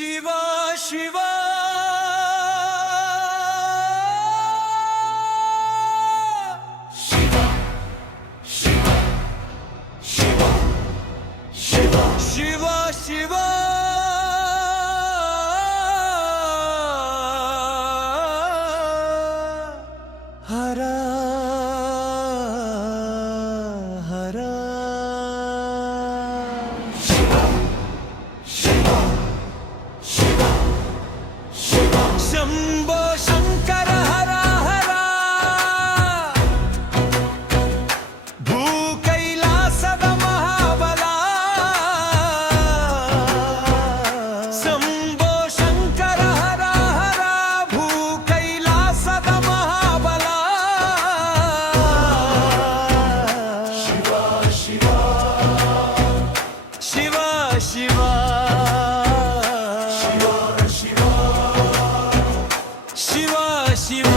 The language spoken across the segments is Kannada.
ಶಿವ ಶಿವ ಶಿವ ಶಿವ ಶಿವ ಶಿವ ಶಿವ ಶಿವ ಹರ ಹರ ಶಂಭೋ ಶಂಕರ ಹರ ಹರ ಭೂ ಕೈಲಾಸದ ಮಹಾಬಲ ಶಂಭೋ ಶಂಕರ ಹರ ಹರ ಭೂ ಕೈಲಾಸದ ಮಹಾಬಲ ಶಿವ ಶಿವ ಶಿವ ಶಿವ ಶಿವ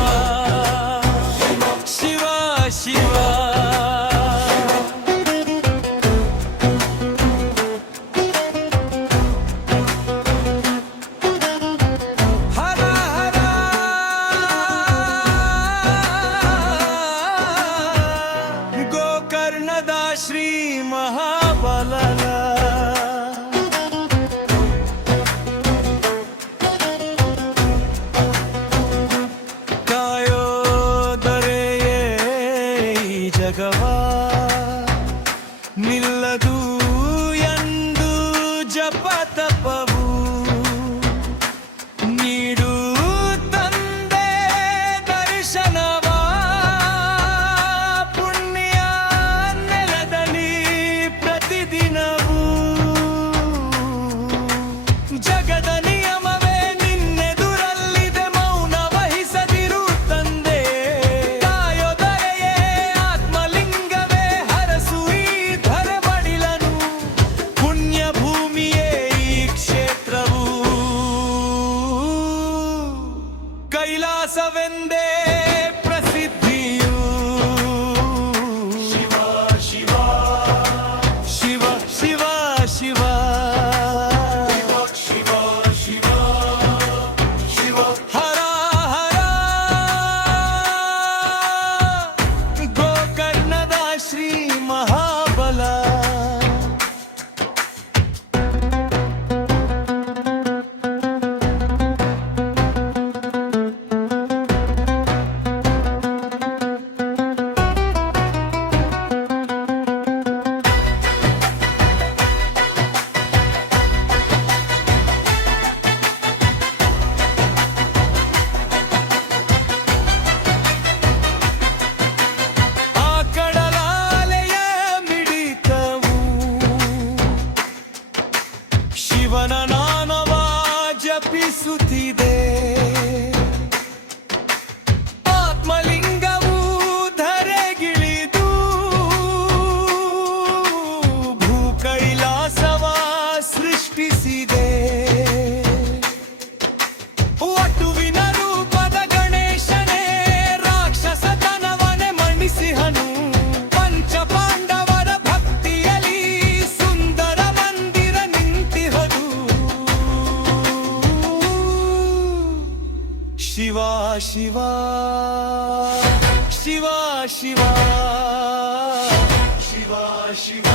ಶಿವ ಶಿವ ಹರ ಹರ ಗೋಕರ್ಣದ ಶ್ರೀ ಮಹಾಬಲನ ಜಗವಾ ನಿಲ್ಲದು ಎಂದು ಜಪ ತಪವು ನೀಡು ತಂದೆ ದರ್ಶನವ ಪುಣ್ಯ ನೆಲದಲ್ಲಿ ಪ್ರತಿದಿನವೂ ಜಗದ ನಿಯಮವೇ ನಿನ್ನೆದುರಲ್ಲಿದೆ ಮೌನ ವಹಿಸದಿರು ತಂದೆ ಕಾಯೋ ದಯೆಯೇ ಆತ್ಮಲಿಂಗವೇ ಹರಸು ಈ ಧರೆ ಬಡಿಲನು ಪುಣ್ಯ ಭೂಮಿಯೇ ಈ ಕ್ಷೇತ್ರವು ಕೈಲಾಸವೆಂದೇ ಪ್ರಸಿದ್ಧಿಯು ಶಿವ ಶಿವ ಶಿವ ಶಿವ ಶಿವ ಹರ ಹರ ಗೋಕರ್ಣದ ಶ್ರೀ ಮಹಾಬಲ ಶಿವನ ನಾಮವ ಜಪಿಸುತ್ತಿದೆ ಆತ್ಮಲಿಂಗವು ಧರೆಗಿಳಿದು ಭೂ ಕೈಲಾಸವ ಸೃಷ್ಟಿಸಿದೆ ಒಟ್ಟುವಿನ ರೂಪದ ಗಣೇಶನೇ ರಾಕ್ಷಸತನವನೆ ಮಣಿಸಿಹನು ಪಂಚ ಪಾಂಡವರ ಭಕ್ತಿಯಲ್ಲಿ ಸುಂದರ ಮಂದಿರ ನಿಂತಿಹದು ಶಿವ ಶಿವ ಶಿವ ಶಿವ ಶಿವ ಶಿವ